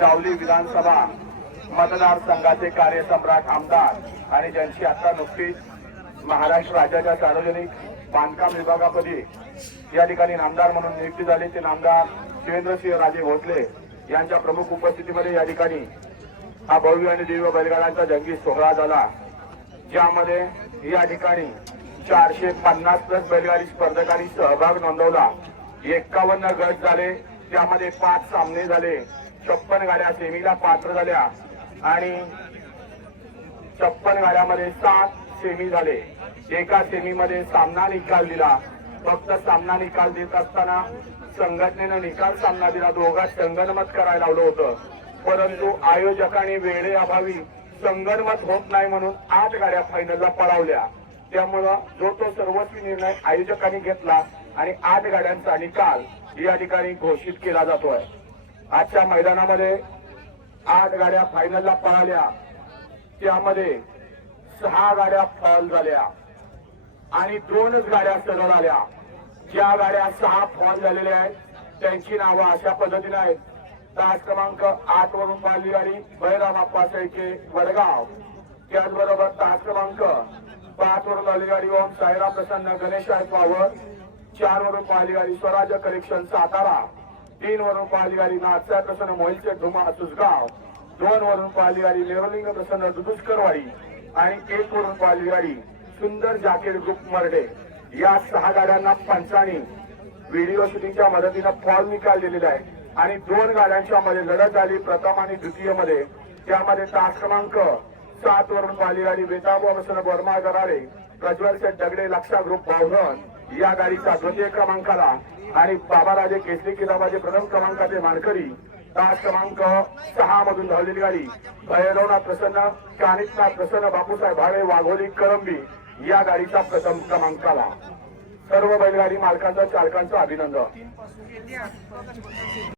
जावली विधानसभा मतदारसंघाचे कार्यसम्राट आमदार आणि ज्यांची आता नुकतीच महाराष्ट्र राज्याच्या सार्वजनिक बांधकाम विभागामध्ये या ठिकाणी नामदार म्हणून नियुक्ती झाली. ते नामदार शिवेंद्रसिंह राजे भोसले यांच्या प्रमुख उपस्थितीमध्ये या ठिकाणी हा भव्य आणि दिव्य बैलगाड्यांचा जंगी सोहळा झाला. ज्यामध्ये या ठिकाणी चारशे पन्नास प्लस बैलगाडी स्पर्धकांनी सहभाग नोंदवला. एक्कावन्न गट झाले. त्यामध्ये पाच सामने झाले. छप्पन गाड्या सेमीला पात्र झाल्या. आणि छप्पन गाड्यामध्ये सात सेमी झाले. एका सेमीमध्ये सामना निकाल दिला. फक्त सामना निकाल देत असताना संघटनेनं निकाल सामना दिला. दोघात संगनमत करायला लावलं होतं. परंतु आयोजकांनी वेळेअभावी संगनमत होत नाही म्हणून आठ गाड्या फायनलला पळावल्या. त्यामुळं जो तो सर्वस्वी निर्णय आयोजकांनी घेतला आणि आठ गाड्यांचा निकाल या ठिकाणी घोषित केला जातोय. आजच्या मैदानामध्ये आठ गाड्या फायनलला पळाल्या. त्यामध्ये सहा गाड्या फॉल झाल्या. आणि दोनच गाड्या सरळ आल्या. ज्या गाड्या सहा फॉल झालेल्या आहेत त्यांची नावं अशा पद्धतीने आहेत. तास क्रमांक आठ वरून पाहिली गाडी बैराम आप्पा वडगाव. त्याचबरोबर तास क्रमांक पाच वरून आली गाडी ओम साईराम प्रसन्न गणेश पावर. चार वरून पाहिली स्वराज्य कलेक्शन सातारा. तीन वरून पाहिली गाडी प्रसन्न मोहिलचे धुमा सुसगाव दोन वरून पाहिली लेवलिंग प्रसन्न दुदुष्करवाडी आणि एक वरून पाहिली सुंदर जाकीर ग्रुप मर्डे. या सहा गाड्यांना पंचानी व्हिडिओ शूटिंगच्या मदतीनं फॉल निकाल दिलेला आहे. आणि दोन गाड्यांच्या मध्ये लढत झाली प्रथम आणि द्वितीयमध्ये. त्यामध्ये तास क्रमांक सात वरून पाहिली गाडी बेताबू प्रसन्न वर्मा गरारे. प्रज्वल शेठ दगडे लक्षा ग्रुप भावन या गाडीचा द्वितीय क्रमांकाला आणि बाबाराजे केसरी किताबाचे प्रथम क्रमांकाचे मानकरी तास क्रमांक सहा मधून धावलेली गाडी. भैरवनाथ प्रसन्न कानितनाथ प्रसन्न बापूसाहेब भावे वाघोली कळंबी या गाडीचा प्रथम क्रमांकाला. सर्व बैलगाडी मालकांचं चालकांचं अभिनंदन.